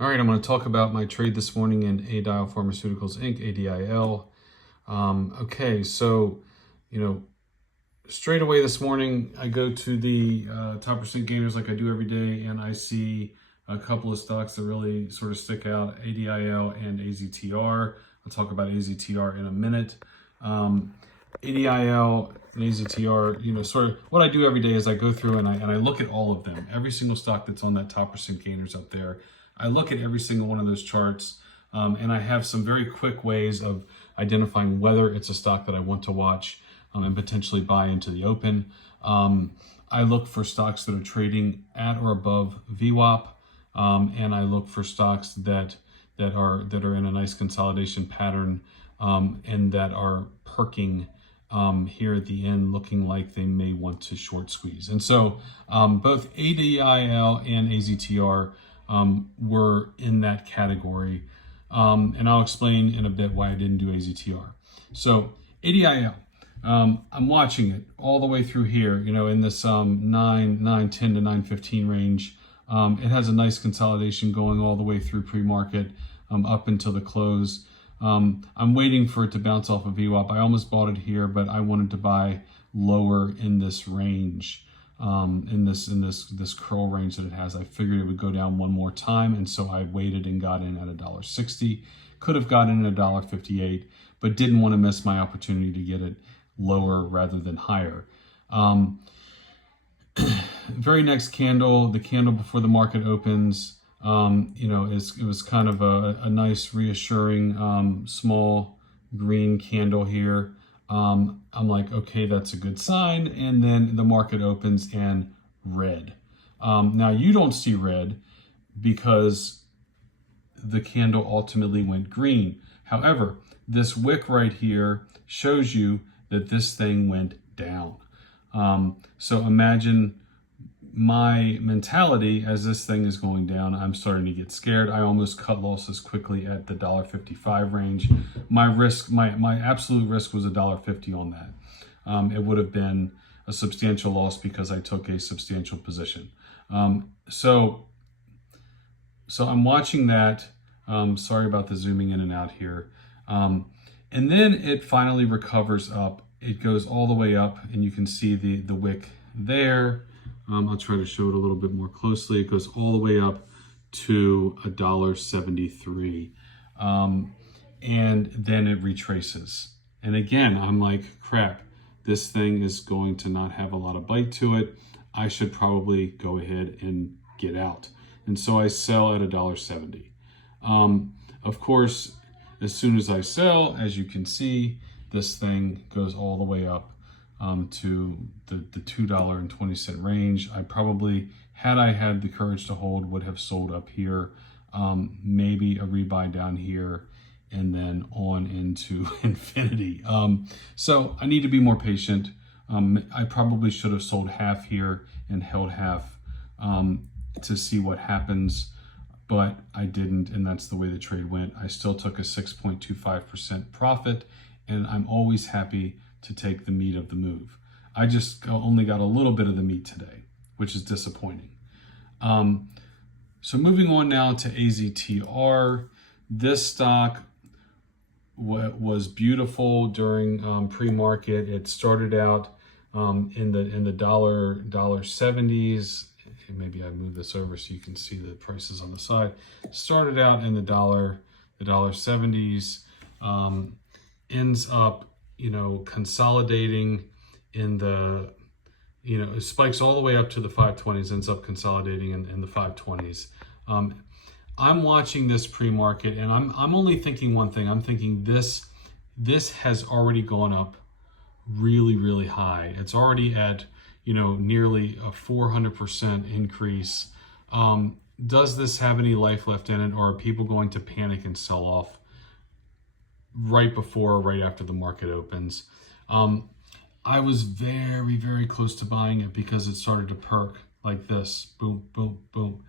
All right, I'm going to talk about my trade this morning in ADIL Pharmaceuticals Inc., ADIL. Okay, so, straight away this morning, I go to the top percent gainers like I do every day, and I see a couple of stocks that really sort of stick out, ADIL and AZTR. I'll talk about AZTR in a minute. ADIL and AZTR, sort of what I do every day is I go through and I look at all of them, every single stock that's on that top percent gainers up there. I look at every single one of those charts, and I have some very quick ways of identifying whether it's a stock that I want to watch and potentially buy into the open. I look for stocks that are trading at or above VWAP, and I look for stocks that are in a nice consolidation pattern and that are perking here at the end, looking like they may want to short squeeze. And so both ADIL and AZTR were in that category. And I'll explain in a bit why I didn't do AZTR. So ADIL, I'm watching it all the way through here, in this 9.10 to 9.15 range. It has a nice consolidation going all the way through pre-market up until the close. I'm waiting for it to bounce off of VWAP. I almost bought it here, but I wanted to buy lower in this range, in this curl range that it has. I figured it would go down one more time, and so I waited and got in at $1.60. Could have gotten in at $1.58, but didn't want to miss my opportunity to get it lower rather than higher. Very next candle, the candle before the market opens, it was kind of a nice, reassuring, small green candle here. I'm like, okay, that's a good sign. And then the market opens and red. Now you don't see red because the candle ultimately went green. However, this wick right here shows you that this thing went down. So imagine my mentality as this thing is going down. I'm starting to get scared. I almost cut losses quickly at the $1.55 range. My risk, my absolute risk was $1.50 on that. It would have been a substantial loss because I took a substantial position. So I'm watching that. Sorry about the zooming in and out here. And then it finally recovers up. It goes all the way up, and you can see the wick there. I'll try to show it a little bit more closely. It goes all the way up to $1.73. And then it retraces. And again, I'm like, crap, this thing is going to not have a lot of bite to it. I should probably go ahead and get out. And so I sell at $1.70. Of course, as soon as I sell, as you can see, this thing goes all the way up to the $2.20 range. I probably, had I had the courage to hold, would have sold up here, maybe a rebuy down here, and then on into infinity. So I need to be more patient. I probably should have sold half here and held half to see what happens, but I didn't, and that's the way the trade went. I still took a 6.25% profit, and I'm always happy to take the meat of the move. I just only got a little bit of the meat today, which is disappointing. So moving on now to AZTR. This stock was beautiful during pre-market. It started out in the dollar 70s. Maybe I move this over so you can see the prices on the side. Started out in the dollar 70s, ends up consolidating in the, it spikes all the way up to the 520s, ends up consolidating in the 520s. I'm watching this pre-market, and I'm only thinking one thing. I'm thinking this has already gone up really, really high. It's already at, nearly a 400% increase. Does this have any life left in it, or are people going to panic and sell off right before or right after the market opens? I was very, very close to buying it because it started to perk like this, boom, boom, boom.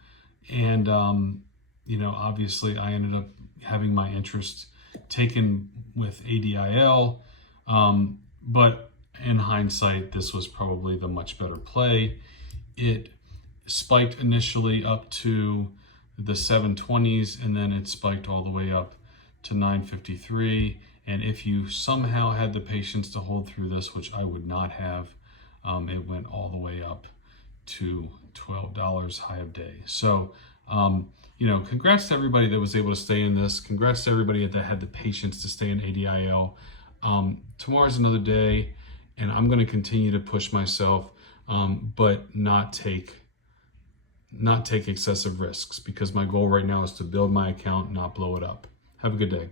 And, obviously I ended up having my interest taken with ADIL. But in hindsight, this was probably the much better play. It spiked initially up to the 720s, and then it spiked all the way up to 953. And if you somehow had the patience to hold through this, which I would not have, it went all the way up to $12 high of day. So, you know, congrats to everybody that was able to stay in this. Congrats to everybody that had the patience to stay in ADIL. Tomorrow's another day, and I'm going to continue to push myself, but not take excessive risks, because my goal right now is to build my account, not blow it up. Have a good day.